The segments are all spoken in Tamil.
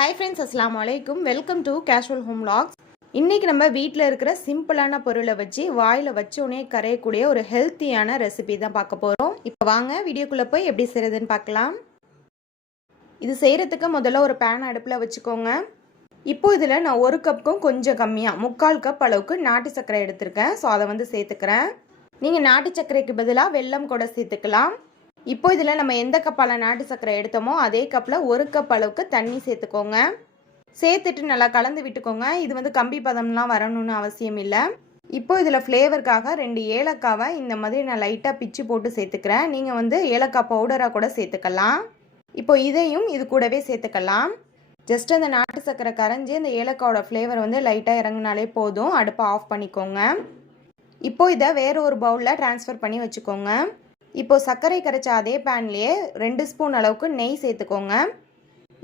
ஹாய் ஃப்ரெண்ட்ஸ் அஸ்லாம் வலைக்கும் welcome to casual home logs இன்றைக்கி நம்ம வீட்டில் இருக்கிற சிம்பிளான பொருளை வச்சு வாயில் வச்சோடனே கரையக்கூடிய ஒரு ஹெல்த்தியான ரெசிபி தான் பார்க்க போகிறோம் இப்போ வாங்க வீடியோக்குள்ளே போய் எப்படி செய்கிறதுன்னு பார்க்கலாம். இது செய்கிறதுக்கு முதல்ல ஒரு பேன் அடுப்பில் வச்சுக்கோங்க. இப்போ இதில் நான் ஒரு கப்புக்கும் கொஞ்சம் கம்மியாக முக்கால் கப் அளவுக்கு நாட்டு சர்க்கரை எடுத்திருக்கேன். ஸோ அதை வந்து சேர்த்துக்கிறேன். நீங்கள் நாட்டு சர்க்கரைக்கு பதிலாக வெல்லம் கூட சேர்த்துக்கலாம். இப்போ இதில் நம்ம எந்த கப்பால் நாட்டு சர்க்கரை எடுத்தோமோ அதே கப்பில் ஒரு கப் அளவுக்கு தண்ணி சேர்த்துக்கோங்க. சேர்த்துட்டு நல்லா கலந்து விட்டுக்கோங்க. இது வந்து கம்பி பதம்லாம் வரணும்னு அவசியம் இல்லை. இப்போ இதில் ஃப்ளேவருக்காக ரெண்டு ஏலக்காவை இந்த மாதிரி நான் லைட்டாக பிச்சு போட்டு சேர்த்துக்கிறேன். நீங்கள் வந்து ஏலக்காய் பவுடராக கூட சேர்த்துக்கலாம். இப்போ இதையும் இது கூடவே சேர்த்துக்கலாம். ஜஸ்ட் அந்த நாட்டு சர்க்கரை கரைஞ்சி அந்த ஏலக்காவோட ஃப்ளேவர் வந்து லைட்டாக இறங்கினாலே போதும். அடுப்பை ஆஃப் பண்ணிக்கோங்க. இப்போ இதை வேறு ஒரு பவுலில் ட்ரான்ஸ்ஃபர் பண்ணி வச்சுக்கோங்க. இப்போது சர்க்கரை கரைச்ச அதே பேன்லேயே ரெண்டு ஸ்பூன் அளவுக்கு நெய் சேர்த்துக்கோங்க.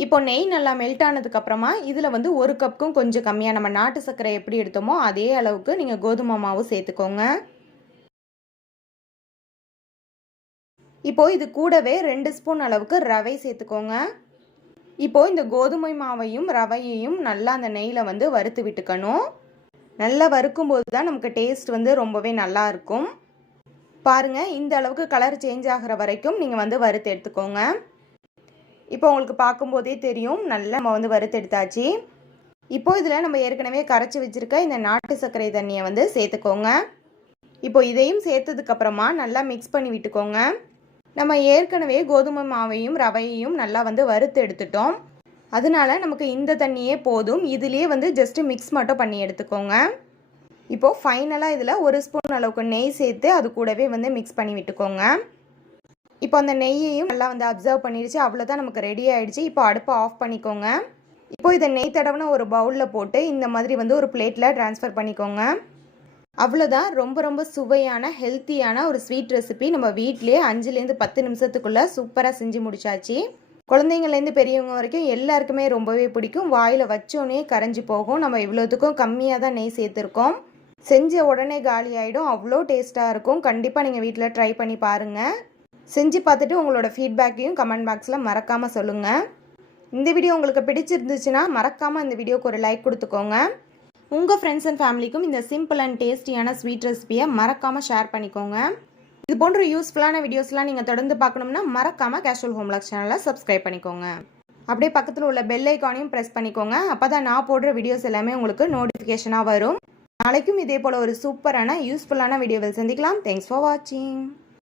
இப்போ நெய் நல்லா மெல்ட் ஆனதுக்கப்புறமா இதில் வந்து ஒரு கப்புக்கும் கொஞ்சம் கம்மியாக நம்ம நாட்டு சர்க்கரை எப்படி எடுத்தோமோ அதே அளவுக்கு நீங்கள் கோதுமை மாவு சேர்த்துக்கோங்க. இப்போது இது கூடவே ரெண்டு ஸ்பூன் அளவுக்கு ரவை சேர்த்துக்கோங்க. இப்போது இந்த கோதுமை மாவையும் ரவையையும் நல்லா அந்த நெய்யில் வந்து வறுத்து விட்டுக்கணும். நல்லா வறுக்கும்போது தான் நமக்கு டேஸ்ட் வந்து ரொம்பவே நல்லா இருக்கும். பாருங்கள் இந்த அளவுக்கு கலர் சேஞ்ச் ஆகிற வரைக்கும் நீங்கள் வந்து வறுத்து எடுத்துக்கோங்க. இப்போ உங்களுக்கு பார்க்கும்போதே தெரியும் நல்லா நம்ம வந்து வறுத்து எடுத்தாச்சு. இப்போ இதில் நம்ம ஏற்கனவே கரைச்சி வச்சுருக்க இந்த நாட்டு சர்க்கரை தண்ணியை வந்து சேர்த்துக்கோங்க. இப்போ இதையும் சேர்த்ததுக்கப்புறமா நல்லா மிக்ஸ் பண்ணி விட்டுக்கோங்க. நம்ம ஏற்கனவே கோதுமை மாவையும் ரவையையும் நல்லா வந்து வறுத்து எடுத்துட்டோம். அதனால நமக்கு இந்த தண்ணியே போதும். இதுலேயே வந்து ஜஸ்ட்டு மிக்ஸ் மட்டும் பண்ணி எடுத்துக்கோங்க. இப்போது ஃபைனலாக இதில் ஒரு ஸ்பூன் அளவுக்கு நெய் சேர்த்து அது கூடவே வந்து மிக்ஸ் பண்ணி விட்டுக்கோங்க. இப்போ அந்த நெய்யையும் நல்லா வந்து அப்சர்வ் பண்ணிடுச்சு. அவ்வளோதான் நமக்கு ரெடி ஆகிடுச்சு இப்போ அடுப்பை ஆஃப் பண்ணிக்கோங்க. இப்போ இதை நெய் தடவுன ஒரு பவுலில் போட்டு இந்த மாதிரி வந்து ஒரு பிளேட்டில் ட்ரான்ஸ்ஃபர் பண்ணிக்கோங்க. அவ்வளோதான் ரொம்ப ரொம்ப சுவையான ஹெல்த்தியான ஒரு ஸ்வீட் ரெசிபி நம்ம வீட்லேயே அஞ்சுலேருந்து பத்து நிமிஷத்துக்குள்ளே சூப்பராக செஞ்சு முடிச்சாச்சு. குழந்தைங்கள்லேருந்து பெரியவங்க வரைக்கும் எல்லாருக்குமே ரொம்பவே பிடிக்கும். வாயில் வச்சோன்னே கரைஞ்சி போகும். நம்ம இவ்வளோத்துக்கும் கம்மியாக தான் நெய் சேர்த்துருக்கோம். செஞ்ச உடனே காலி ஆகிடும் அவ்வளோ டேஸ்ட்டாக இருக்கும். கண்டிப்பாக நீங்கள் வீட்டில் ட்ரை பண்ணி பாருங்கள் செஞ்சு பார்த்துட்டு உங்களோட ஃபீட்பேக்கையும் கமெண்ட் பாக்ஸில் மறக்காமல் சொல்லுங்கள் இந்த வீடியோ உங்களுக்கு பிடிச்சிருந்துச்சுன்னா மறக்காமல் இந்த வீடியோக்கு ஒரு லைக் கொடுத்துக்கோங்க. உங்கள் ஃப்ரெண்ட்ஸ் அண்ட் ஃபேமிலிக்கும் இந்த சிம்பிள் அண்ட் டேஸ்டியான ஸ்வீட் ரெசிபியை மறக்காமல் ஷேர் பண்ணிக்கோங்க. இது போன்ற யூஸ்ஃபுல்லான வீடியோஸ்லாம் நீங்கள் தொடர்ந்து பார்க்கணும்னா மறக்காமல் கேஷுவல் ஹோம்லாக் சேனலை சப்ஸ்கிரைப் பண்ணிக்கோங்க. அப்படியே பக்கத்தில் உள்ள பெல் ஐக்கானையும் ப்ரெஸ் பண்ணிக்கோங்க. அப்போ தான் நான் போடுற வீடியோஸ் எல்லாமே உங்களுக்கு நோட்டிஃபிகேஷனாக வரும். நாளைக்கும் இதே போல் ஒரு சூப்பரான யூஸ்ஃபுல்லான வீடியோவில் சந்திக்கலாம். தேங்க்ஸ் ஃபார் வாட்சிங்